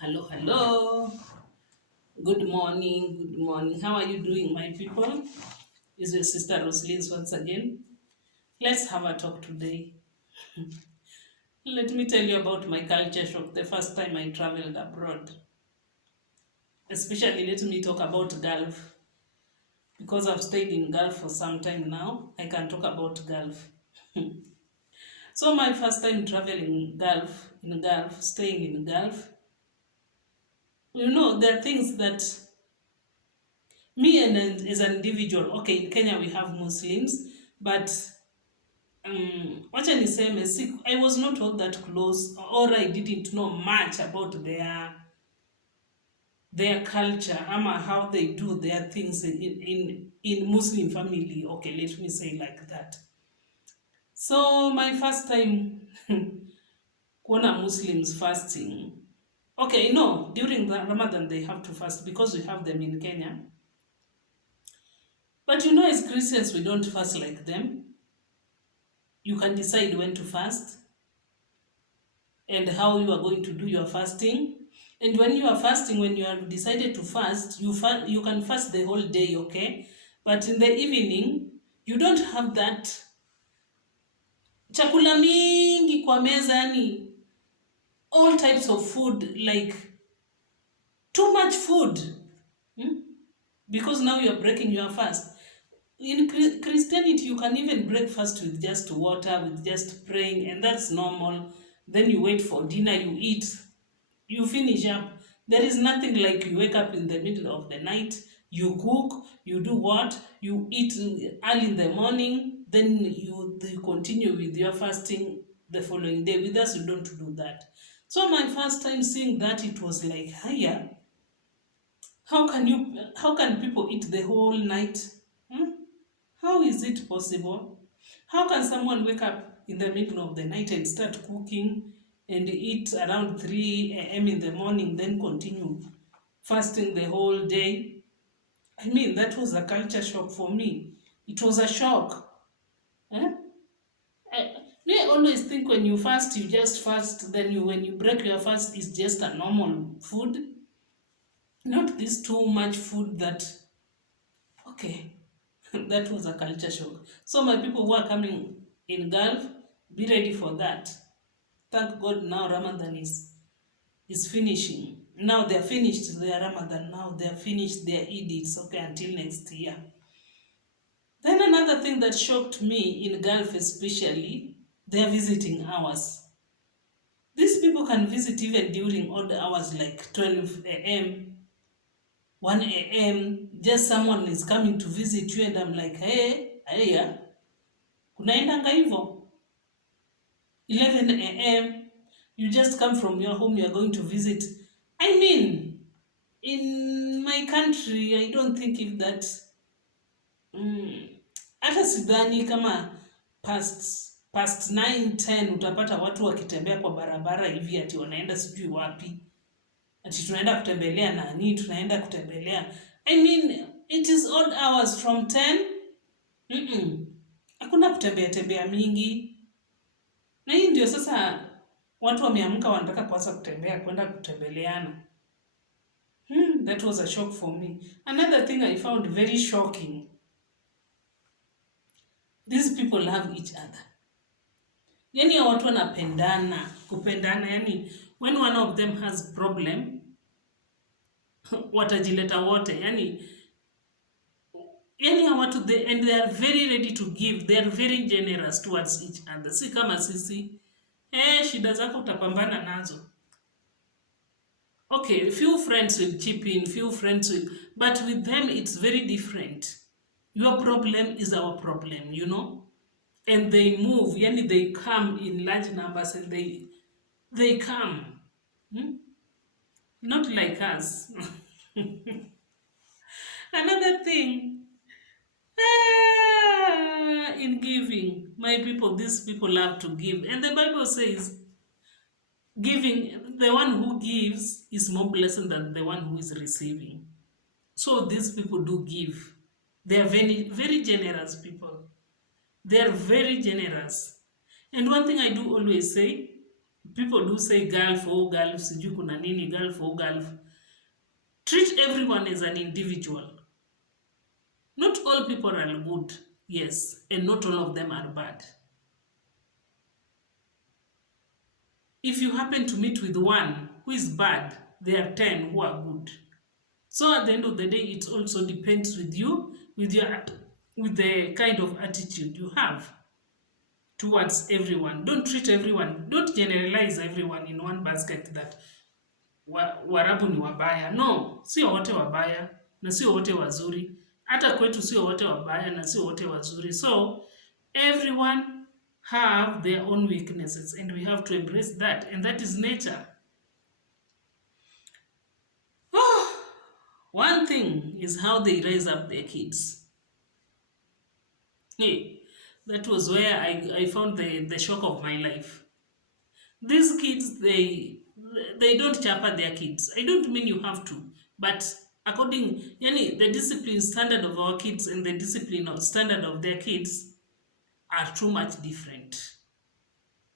Hello, hello. Good morning, good morning. How are you doing, my people? This is your sister Roslyn once again. Let's have a talk today. Let me tell you about my culture shock the first time I traveled abroad. Especially, let me talk about Gulf. Because I've stayed in Gulf for some time now, I can talk about Gulf. So, my first time traveling Gulf, staying in Gulf, there are things that me and as an individual, okay, in Kenya we have Muslims, but wacha niseme I was not all that close, or I didn't know much about their culture ama how they do their things in Muslim family. Okay, let me say like that. So my first time kuona Muslims fasting. Okay, no, during the Ramadan they have to fast because we have them in Kenya. But as Christians we don't fast like them. You can decide when to fast and how you are going to do your fasting. And when you are fasting, when you have decided to fast, you can fast the whole day, okay? But in the evening, you don't have that chakula mingi kwa meza, yani all types of food, like too much food. Because now you are breaking your fast. In Christianity, you can even break fast with just water, with just praying, and that's normal. Then you wait for dinner, you eat, you finish up. There is nothing like you wake up in the middle of the night, you cook, you do what, you eat early in the morning, then you continue with your fasting the following day. With us, you don't do that. So my first time seeing that, it was like, hiya, how can people eat the whole night? How is it possible? How can someone wake up in the middle of the night and start cooking and eat around 3 a.m. in the morning, then continue fasting the whole day? I mean, that was a culture shock for me. It was a shock. Eh? I, I always think when you fast, you just fast, then when you break your fast, it's just a normal food. Not this too much food that, okay, that was a culture shock. So my people who are coming in Gulf, be ready for that. Thank God now Ramadan is finishing. Now they're finished their Ramadan. Now they're finished their Eid. It's okay until next year. Then another thing that shocked me in Gulf especially, their visiting hours. These people can visit even during odd hours like 12 a.m., 1 a.m. Just someone is coming to visit you and I'm like, hey, yeah. Kunaendanga hivyo 11 a.m. you just come from your home, you're going to visit. I mean, in my country I don't think if that hata sidhani kama past 9 10 utapata watu wakitembea kwa barabara hivi ati wanaenda sijui wapi, ati tunaenda kutembelea nani, tunaenda kutembelea. I mean, it is odd hours from 10. Hakuna kutembea tembea mingi. Na hii ndio sasa watu wameamka wanataka kuanza kutembea, kwenda kutembeleana. That was a shock for me. Another thing I found very shocking. These people love each other. Yani watu wanapendana, kupendana. Yani when one of them has problem, watajileta wote. Yani watu and they are very ready to give. They are very generous towards each other. Si kama sisi. Shida zako utapambana nazo. Okay, few friends will chip in, but with them it's very different. Your problem is our problem. And they move, yani they come in large numbers and they come. Not like us. Another thing, in giving, my people, these people love to give. And the Bible says, giving, the one who gives is more blessed than the one who is receiving. So these people do give. They are very, very generous people. They are very generous. And one thing I do always say, people do say Gulf, oh Gulf, sijui kuna nini, Gulf, oh Gulf. Treat everyone as an individual. Not all people are good, yes, and not all of them are bad. If you happen to meet with one who is bad, there are 10 who are good. So at the end of the day, it also depends with you, with the kind of attitude you have towards everyone. Don't treat everyone, don't generalize everyone in one basket that Warabu ni wabaya. No, sio wote wabaya na sio wote wazuri. Hata kwetu sio wote wabaya na sio wote wazuri. So everyone have their own weaknesses and we have to embrace that, and that is nature. One thing is how they raise up their kids. Hey, that was where I found the shock of my life. These kids, they don't chapa their kids. I don't mean you have to, but according, the discipline standard of our kids and the discipline standard of their kids are too much different.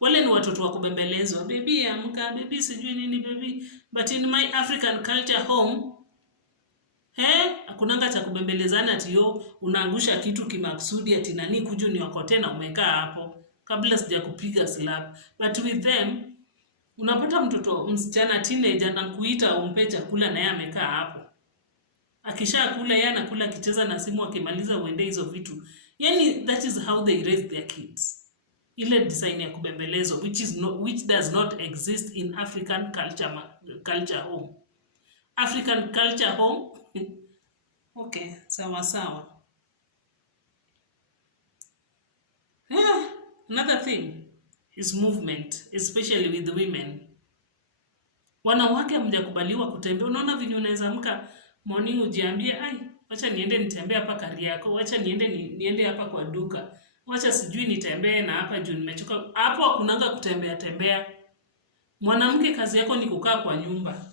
Wale ni watoto wa kubembelezwa, baby amka, baby sijui nini, baby. But in my African culture home, hakunanga cha kubembelezana ati yo unaangusha kitu kimakusudi ati nani kuju ni wako tena umekaa hapo kabla sija kupiga slap. But with them, unapata mtoto msichana teenager anakuita umpe chakula na yeye amekaa hapo. Akisha kula yeye anakula akicheza na simu, akimaliza uende hizo vitu. That is how they raise their kids. Ile design ya kubembelezwa which does not exist in African culture home. African culture home. Okay, sawa. Another thing is movement, especially with the women. Wanawake mjakubaliwa kutembea. Unaona vile unaweza amka morning ujiambie, wacha niende nitembee hapa Kariakoo, wacha niende hapa kwa duka, wacha sijui nitembee na hapa juu nimechoka. Hapo hakunanga kutembea. Mwanamke kazi yako ni kukaa kwa nyumba.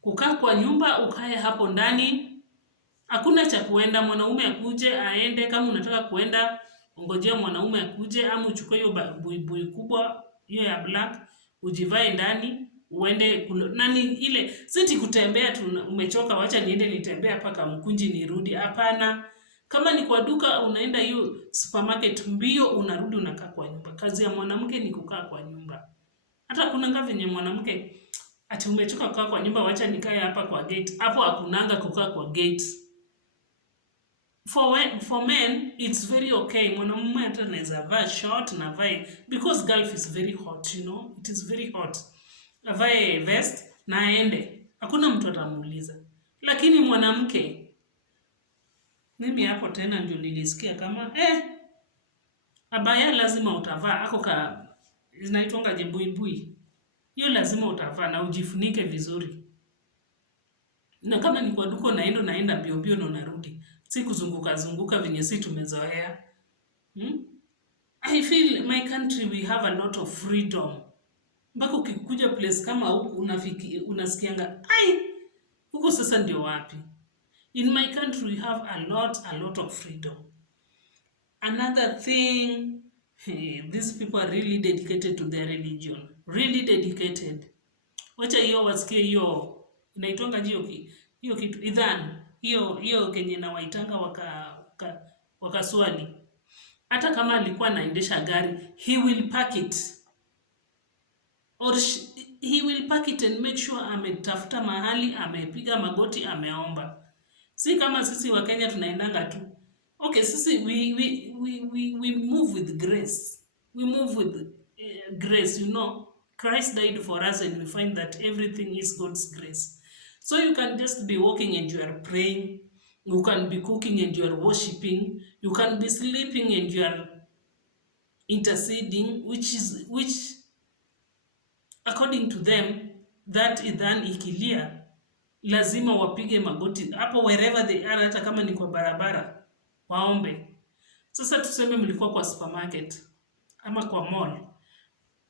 Kukaa kwa nyumba, ukae hapo ndani. Hakuna cha kuenda, mwanaume akuje aende. Kama unataka kuenda, ongojea mwanaume akuje, ama uchukue hiyo buibui kubwa hiyo ya black, ujivae ndani, uende ile siti kutembea tu umechoka, wacha niende nitembea paka Mkunji nirudi. Hapana. Kama ni kwa duka unaenda hiyo supermarket mbio unarudi unakaa kwa nyumba. Kazi ya mwanamke ni kukaa kwa nyumba. Hata kunanga venye mwanamke ati umechoka kukaa kwa nyumba, wacha nikae hapa kwa gate. Hapo hakunanga kukaa kwa gate. For men it's very okay. Mwanamume hata anaweza vaa short na vae, because Gulf is very hot, it is very hot. Avae vest na aende. Hakuna mtu atamuuliza. Lakini mwanamke, mimi hapo tena ndio nilisikia kama abaya lazima utavaa. Ako inaitwanga buibui. Hiyo lazima utavaa na ujifunike vizuri. Na kama ni kwa duka naenda mbio na unarudi. Si kuzunguka venye si tumezoea. I feel my country we have a lot of freedom. Mpaka ukikuja place kama huku unasikianga, huko sasa ndio wapi? In my country we have a lot of freedom. Another thing, these people are really dedicated to their religion. Really dedicated. Wacha hiyo wasikie hiyo inaitwanga hiyo kitu idhan. Hiyo kenye na waitanga wakaswali. Hata kama alikuwa anaendesha gari, he will park it. Or he will park it and make sure ametafuta mahali, amepiga magoti, ameomba. Si kama sisi wa Kenya tunaendanga tu. Okay, sisi we move with grace. We move with grace, Christ died for us and we find that everything is God's grace. So you can just be walking and you are praying. You can be cooking and you are worshiping. You can be sleeping and you are interceding, which according to them, that idhan ikilia, lazima wapige magoti hapo wherever they are, hata kama ni kwa barabara waombe. Sasa tuseme mlikuwa kwa supermarket ama kwa mall,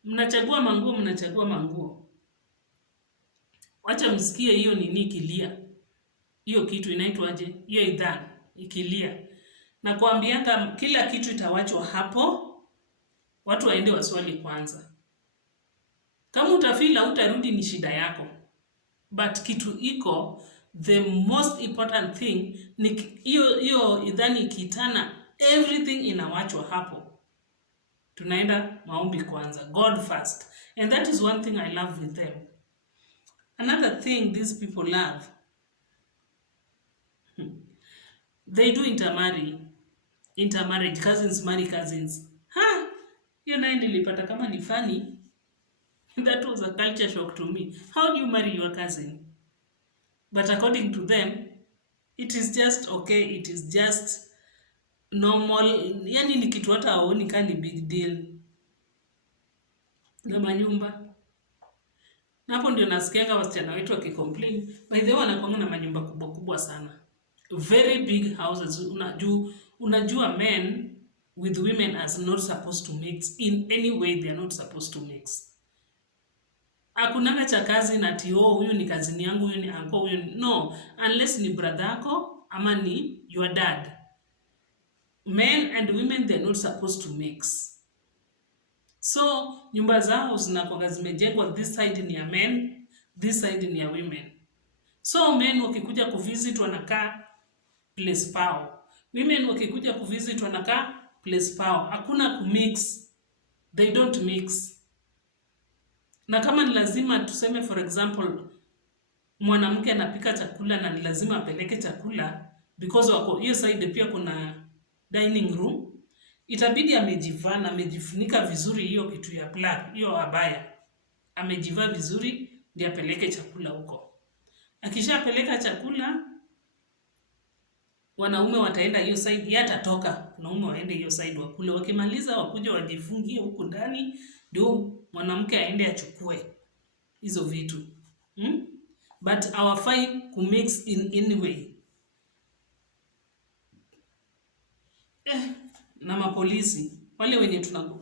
mnachagua manguo. Wacha msikie hiyo nini kilia. Hiyo kitu inaitwaje? Hiyo idhan ikilia. Na kuambianga kila kitu itawachwa hapo. watu waende waswali kwanza. Kama utafeel hautarudi ni shida yako, but kitu iko, the most important thing ni hiyo idhani ikitana, everything inawachwa hapo. Tunaenda maombi kwanza, God first, and that is one thing I love with them. Another thing these people love, they do intermarriage, cousins marry cousins. Hiyo naye nilipata kama ni funny. That was a culture shock to me. How do you marry your cousin? But according to them, it is just okay, it is just normal. Yani ni kitu hata haoni kama ni big deal. Na manyumba. Na hapo ndio nasikianga wasichana wetu wakicomplain. By the way, wanakuanga na manyumba kubwa kubwa sana. Very big houses. Unajua men with women are not supposed to mix. In any way they are not supposed to mix. Hakunanga cha kazi na ati huyu ni kazini yangu, huyu ni uncle, huyu ni... No, unless ni brother yako ama ni your dad. Men and women they are not supposed to mix. So nyumba zao zinakuwa zimejengwa, this side ni ya men, this side ni ya women. So men wakikuja kuvisit wanakaa place pao, women wakikuja kuvisit wanakaa place pao. Hakuna kumix, they don't mix. Na kama ni lazima tuseme for example mwanamke anapika chakula na ni lazima apeleke chakula because wako hiyo side pia kuna dining room, itabidi amejivaa na amejifunika vizuri hiyo kitu ya black, hiyo abaya. Amejivaa vizuri ndio apeleke chakula huko. Akishapeleka chakula, wanaume wataenda hiyo side, yeye atatoka, wanaume waende hiyo side wakule. Wakimaliza wakuja wajifungie huko ndani, ndio mwanamke aende achukue hizo vitu. But hawafai kumix in any way. Na mapolisi wale wenye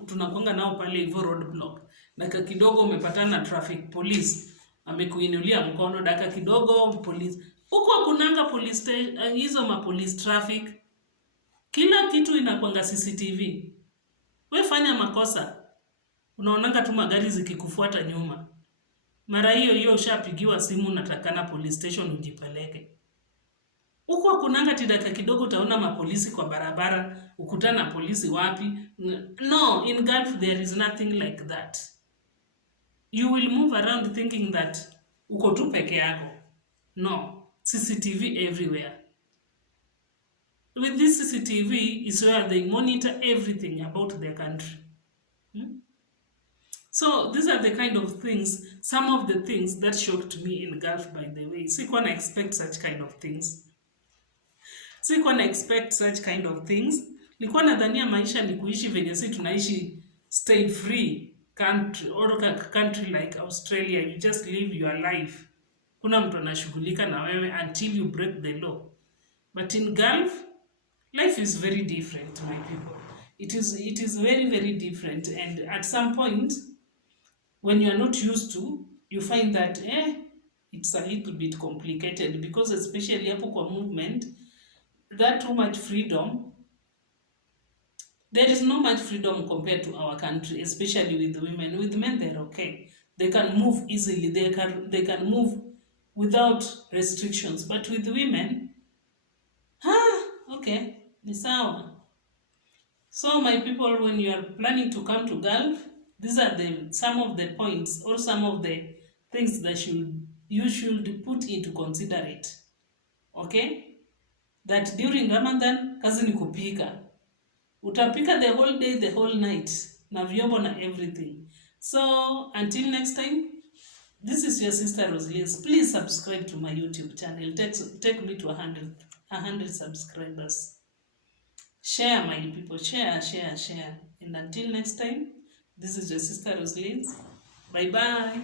tunakonga nao pale hivyo roadblock, dakika kidogo umepatana na traffic police amekuinulia mkono, dakika kidogo police huko. Kunanga police hizo mapolice traffic, kila kitu inakwanga CCTV. We fanya makosa, unaonanga tu magari zikikufuata nyuma, mara hiyo ushapigiwa simu natakana police station ujipeleke. Huko kunanga tidaka kidogo utaona mapolisi kwa barabara, ukutana na polisi wapi? No, in Gulf there is nothing like that. You will move around thinking that uko tu peke yako. No, CCTV everywhere. With this CCTV is where they monitor everything about their country. So these are the kind of things, some of the things that shocked me in Gulf, by the way. Sikuwa na expect such kind of things. Nilikuwa nadhania maisha ni kuishi venye si tunaishi stay free country, or country like Australia. You just live your life. Kuna mtu anashughulika na wewe until you break the law. But in Gulf, life is very different, my people. It is very, very different. And at some point, when you are not used to, you find that it's a little bit complicated, because especially hapo kwa movement, that too much freedom, there is no much freedom compared to our country, especially with the women. With men they're okay, they can move easily, they can move without restrictions, but with women okay, ni sawa. So my people, when you are planning to come to Gulf, these are some of the points or some of the things that you should put into considerate. Okay? That during Ramadan, kazi ni kupika. Utapika the whole day, the whole night. Na vyombo na everything. So, until next time, this is your sister Roslyn. Please subscribe to my YouTube channel. Take me to 100 subscribers. Share, my people. Share. And until next time, this is your sister Roslyn. Bye-bye.